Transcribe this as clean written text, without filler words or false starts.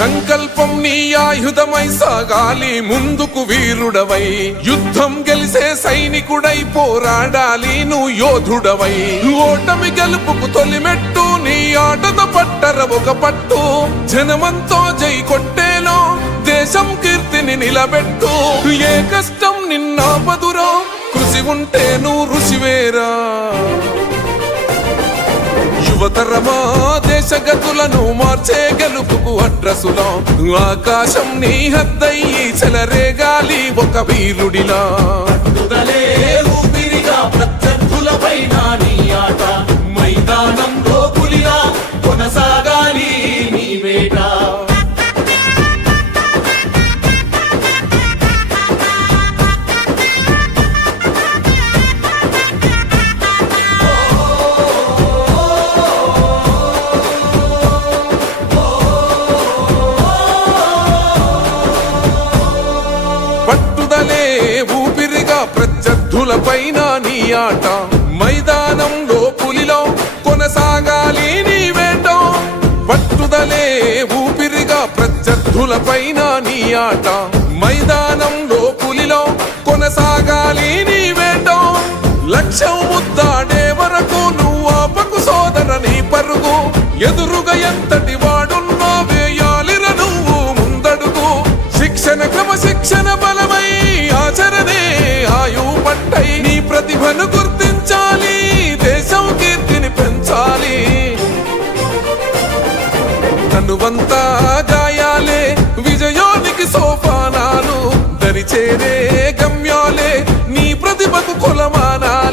సంకల్పం నీ ఆయుధమై సాగాలి ముందుకు వీరుడవై, యుద్ధం గెలిసే సైనికుడై పోరాడాలి నువ్వు యోధుడవై. ఓటమి గెలుపుకు తొలిమెట్టు నీ ఆటతో పట్టర ఒక పట్టు, జనమంతో జై కొట్టేలో దేశం కీర్తిని నిలబెట్టు. ఏ కష్టం నిన్నాపదురో కృషి ఉంటే నువ్వు రుచివేరా. యువతరమా దేశ గతులను మార్చే గెలుపుకు అడ్రసులా, ఆకాశం నీ హద్దయ్యి చెలరేగాలి ఒక వీరుడిలా. ఊపిరిగా ప్రత్యర్థులపైన నీ ఆట, మైదానంలో పులిలా కొనసాగాలి నీ వేట. పట్టుదలే ఊపిరిగా ప్రత్యర్థులపైన నీ ఆట, మైదానంలో పులిలో కొనసాగాలి నీ వేట. పట్టుదలే ఊపిరిగా ప్రత్యర్థులపైన నీ ఆట, మైదానంలో పులిలో కొనసాగాలి నీ వేట. లక్ష్యం ముద్దాడే వరకు నువ్వు ఆపకు సోదర నీ పరుగు, ఎదురుగా ఎంతటి వాడున్నా వేయాలిర నువ్వు ముందడుగు. శిక్షణ క్రమశిక్షణ బలమై ఆచరణే ఆయువు పట్టై, నీ ప్రతిభను గుర్తించాలి దేశం కీర్తిని పెంచాలి. తనువంతా